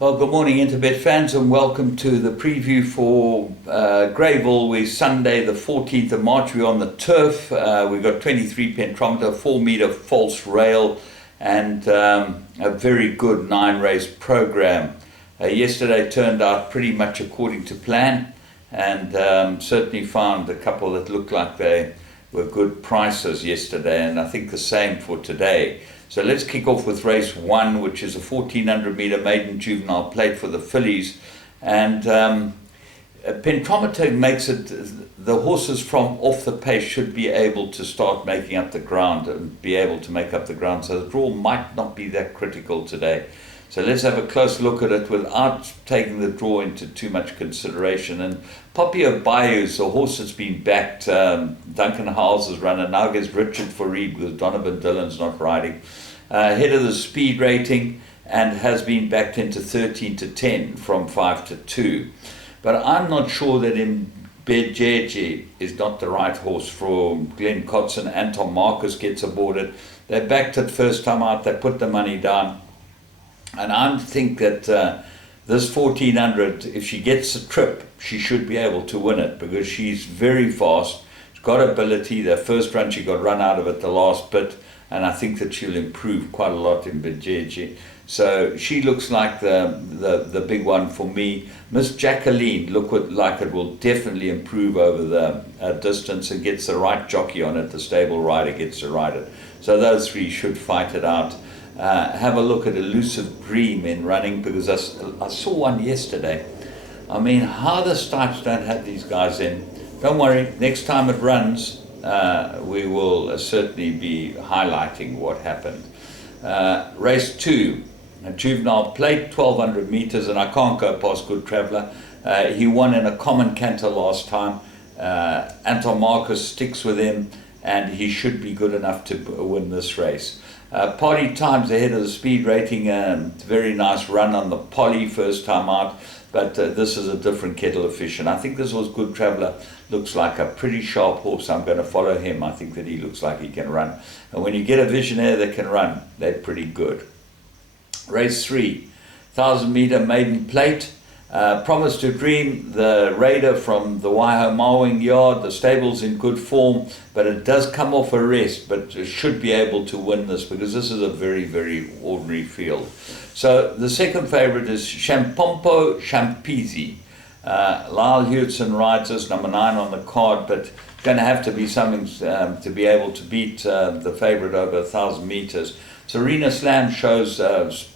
Well, good morning, Interbet fans, and welcome to the preview for Greyville. We're Sunday, the 14th of March. We're on the turf. We've got 23 pentometer, 4-meter false rail, and a very good 9-race program. Yesterday turned out pretty much according to plan, and certainly found a couple that looked like they were good prices yesterday, and I think the same for today. So let's kick off with race 1, which is a 1400 meter maiden juvenile plate for the fillies. And a pentometer makes it, the horses from off the pace should be able to start making up the ground and be able to make up the ground. So the draw might not be that critical today. So let's have a close look at it without taking the draw into too much consideration. And Poppy of Bayou's the horse that's been backed. Duncan Howes is running. Now gets Richard Fareed because Donovan Dillon's not riding. Ahead of the speed rating and has been backed into 13 to 10 from 5 to 2. But I'm not sure that Bejeje is not the right horse for Glenn Cotson. Anton Marcus gets aboard it. They backed it first time out. They put the money down. And I think that this 1400, if she gets a trip, she should be able to win it because she's very fast. She's got ability. The first run she got run out of it the last bit, and I think that she'll improve quite a lot in Bejeje. So she looks like the big one for me. Miss Jacqueline like it will definitely improve over the distance and gets the right jockey on it. The stable rider gets to ride it. So those three should fight it out. Have a look at Elusive Dream in running because I saw one yesterday. I mean, how the Stipes don't have these guys in. Don't worry, next time it runs, we will certainly be highlighting what happened. Race 2, a juvenile plate, 1200 meters, and I can't go past Good Traveller. He won in a common canter last time. Anton Marcus sticks with him, and he should be good enough to win this race. Party Time's ahead of the speed rating. Very nice run on the Polly first time out, but this is a different kettle of fish. And I think this was Good Traveller. Looks like a pretty sharp horse. I'm going to follow him. I think that he looks like he can run. And when you get a visionaire that can run, they're pretty good. Race 3, 1000 meter maiden plate. Promise to Dream, the raider from the Waiho Mowing Yard. The stable's in good form, but it does come off a rest, but it should be able to win this because this is a very, very ordinary field. So the second favourite is Shampompo Champizi. Lyle Hewitson rides this, number 9 on the card, but going to have to be something to be able to beat the favourite over 1000 meters. Serena Slam shows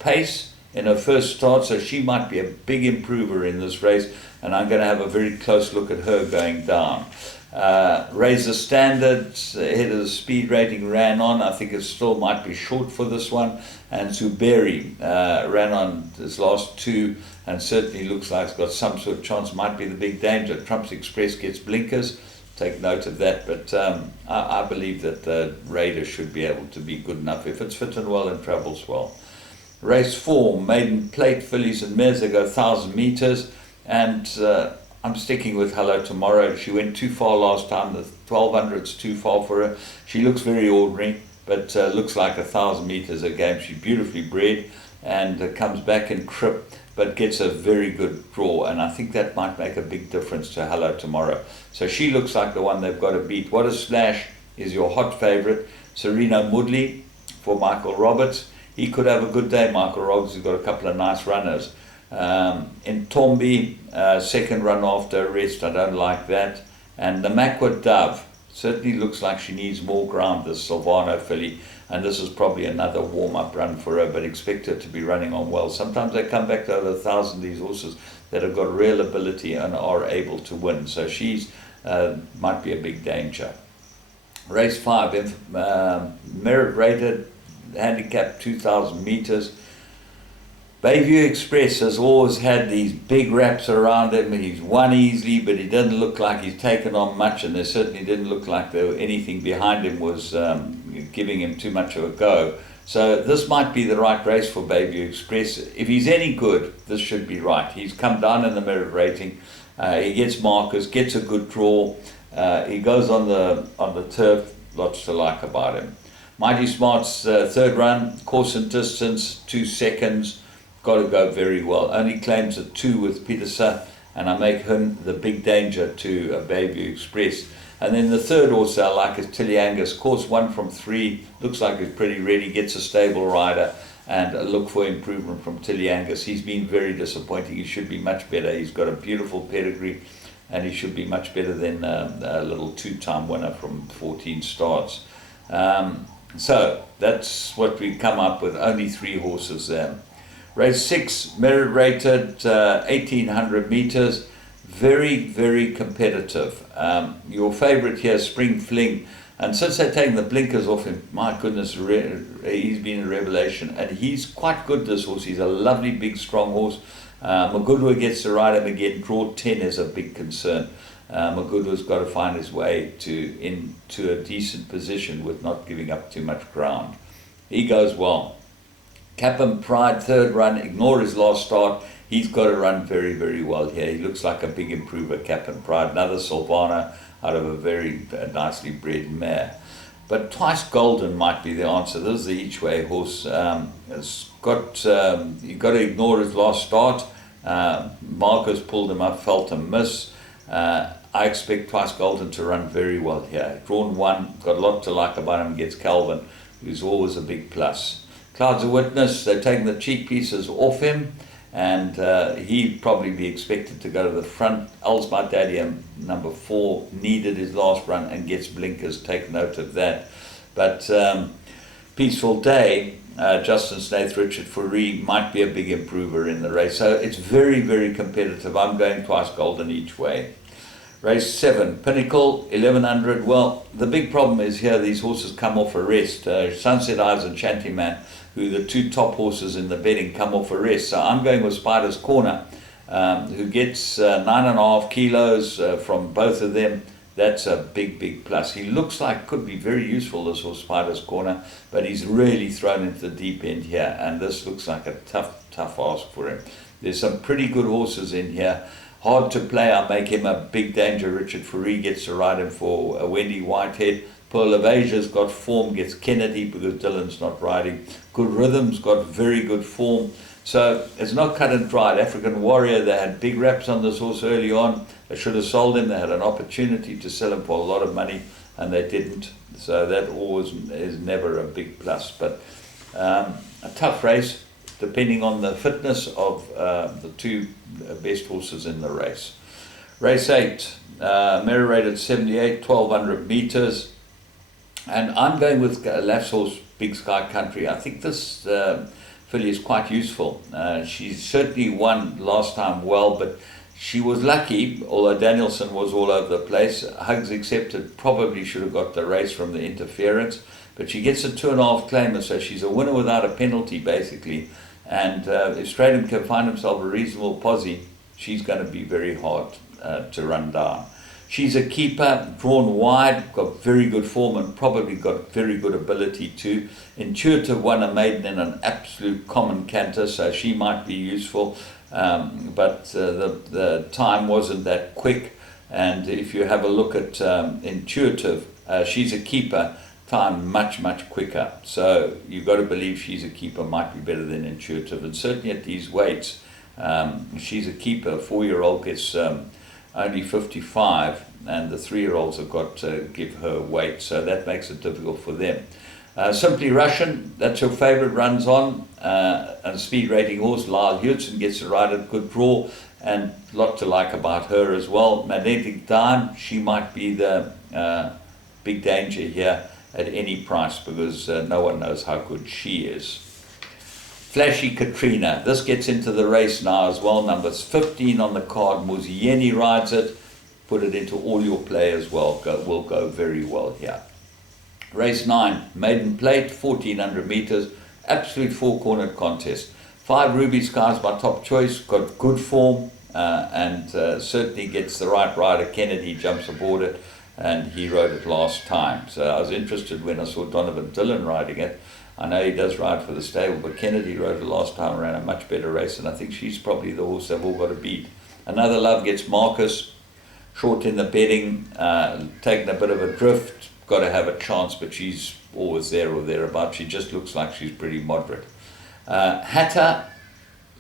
pace in her first start, so she might be a big improver in this race, and I'm going to have a very close look at her going down. Razor Standard, ahead of the speed rating, ran on. I think it still might be short for this one. And Zuberi ran on his last 2 and certainly looks like it's got some sort of chance. Might be the big danger. Trump's Express gets blinkers. Take note of that, but I believe that the Raider should be able to be good enough if it's fit and well and travels well. Race 4, maiden plate, fillies and mares. They go 1000 meters, and I'm sticking with Hello Tomorrow. She went too far last time. The 1200's too far for her. She looks very ordinary, but looks like 1000 meters a game. She's beautifully bred and comes back in trip, but gets a very good draw, and I think that might make a big difference to Hello Tomorrow. So she looks like the one they've got to beat. What a Splash is your hot favorite. Serena Moodley for Michael Roberts. He could have a good day, Michael Roberts. He's got a couple of nice runners. In Tombi, second run after a rest, I don't like that. And the Macwa Dove certainly looks like she needs more ground, this Silvano filly. And this is probably another warm-up run for her, but expect her to be running on well. Sometimes they come back to over 1000, these horses that have got real ability and are able to win. So she's might be a big danger. Race 5, merit rated, handicap 2000 meters. Bayview Express has always had these big wraps around him. He's won easily, but he doesn't look like he's taken on much, and there certainly didn't look like there anything behind him was giving him too much of a go. So this might be the right race for Bayview Express. If he's any good, this should be right. He's come down in the merit rating. He gets markers, gets a good draw. He goes on the turf. Lots to like about him. Mighty Smart's third run, course and distance, 2 seconds. got to go very well. Only claims a 2 with Petersa, and I make him the big danger to Bayview Express. And then the third horse I like is Tilly Angus. Course 1 from 3, looks like he's pretty ready, gets a stable rider, and look for improvement from Tilly Angus. He's been very disappointing. He should be much better. He's got a beautiful pedigree, and he should be much better than a little 2-time winner from 14 starts. So that's what we come up with, only 3 horses there. Race 6, merit rated 1800 meters, very, very competitive. Your favorite here, Spring Fling, and since they're taking the blinkers off him, my goodness, he's been a revelation, and he's quite good, this horse. He's a lovely, big, strong horse. Magudwa gets to ride him again. Draw 10 is a big concern. Magudwa's got to find his way into a decent position with not giving up too much ground. He goes well. Cap'n Pride, third run, ignore his last start. He's got to run very, very well here. He looks like a big improver, Cap'n Pride. Another Silvana out of a very nicely bred mare. But Twice Golden might be the answer. This is the each-way horse. You've got to ignore his last start. Marcus pulled him up, felt a miss. I expect Twice Golden to run very well here. Drawn 1, got a lot to like about him against Calvin, who's always a big plus. Clouds of Witness, they're taking the cheek pieces off him, and he'd probably be expected to go to the front. Elsmar Daddy, number 4, needed his last run and gets blinkers. Take note of that. But Peaceful Day, Justin Snaith, Richard Fourie might be a big improver in the race. So it's very, very competitive. I'm going Twice Golden each way. Race 7, Pinnacle, 1100. Well, the big problem is here, these horses come off a rest. Sunset Eyes and Shantyman, who the 2 top horses in the betting, come off a rest. So I'm going with Spider's Corner, who gets 9.5 kilos from both of them. That's a big, big plus. He looks like could be very useful, this horse, Spider's Corner, but he's really thrown into the deep end here, and this looks like a tough ask for him. There's some pretty good horses in here. Hard to play. I make him a big danger. Richard Fourie gets to ride him for a Wendy Whitehead. Pearl of Asia's got form, gets Kennedy because Dylan's not riding. Good Rhythm's got very good form. So it's not cut and dried. African Warrior, they had big raps on this horse early on. They should have sold him. They had an opportunity to sell him for a lot of money, and they didn't. So that always is never a big plus. But a tough race, depending on the fitness of the 2 best horses in the race. Race 8, merit rated 78, 1200 meters. And I'm going with Laf's horse, Big Sky Country. I think this filly is quite useful. She certainly won last time well, but she was lucky, although Danielson was all over the place. Hugs Accepted probably should have got the race from the interference, but she gets a 2.5 claimer, so she's a winner without a penalty, basically. And if Stratham can find himself a reasonable posse, she's going to be very hard to run down. She's a keeper, drawn wide, got very good form and probably got very good ability too. Intuitive won a maiden in an absolute common canter, so she might be useful. But the time wasn't that quick. And if you have a look at Intuitive, she's a keeper. Time much quicker, so you've got to believe she's a keeper, might be better than Intuitive, and certainly at these weights she's a keeper. 4-year-old gets only 55, and the 3-year-olds have got to give her weight, so that makes it difficult for them. Simply Russian, that's your favorite, runs on, and speed rating horse. Lyle Hewson gets to ride it, good draw, and a lot to like about her as well. Magnetic Dime, she might be the big danger here at any price, because no one knows how good she is. Flashy Katrina, this gets into the race now as well. Numbers 15 on the card. Muzieni rides it. Put it into all your play as well. Will go very well here. Race 9, Maiden Plate, 1400 meters. Absolute 4-cornered contest. 5 Ruby Skies, my top choice. Got good form and certainly gets the right rider. Kennedy jumps aboard it, and he rode it last time. So I was interested when I saw Donovan Dillon riding it. I know he does ride for the stable, but Kennedy rode it last time, ran a much better race, and I think she's probably the horse they've all got to beat. Another Love gets Marcus, short in the bedding, taking a bit of a drift, got to have a chance, but she's always there or thereabouts. She just looks like she's pretty moderate. Hatter,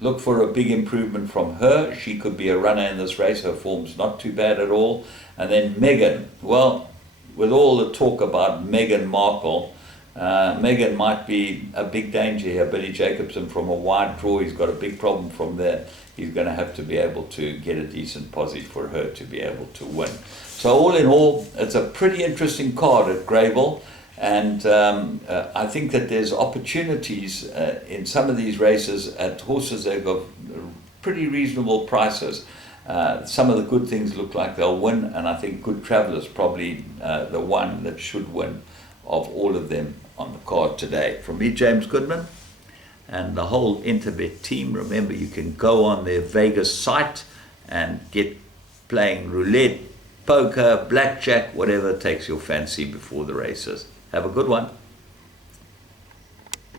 look for a big improvement from her. She could be a runner in this race. Her form's not too bad at all. And then Megan. Well, with all the talk about Meghan Markle, Megan might be a big danger here. Billy Jacobson from a wide draw, he's got a big problem from there. He's going to have to be able to get a decent posse for her to be able to win. So all in all, it's a pretty interesting card at Greyville. And I think that there's opportunities in some of these races at horses that have got pretty reasonable prices. Some of the good things look like they'll win, and I think Good Traveller's probably the one that should win of all of them on the card today. From me, James Goodman, and the whole Interbet team, remember you can go on their Vegas site and get playing roulette, poker, blackjack, whatever takes your fancy before the races. Have a good one.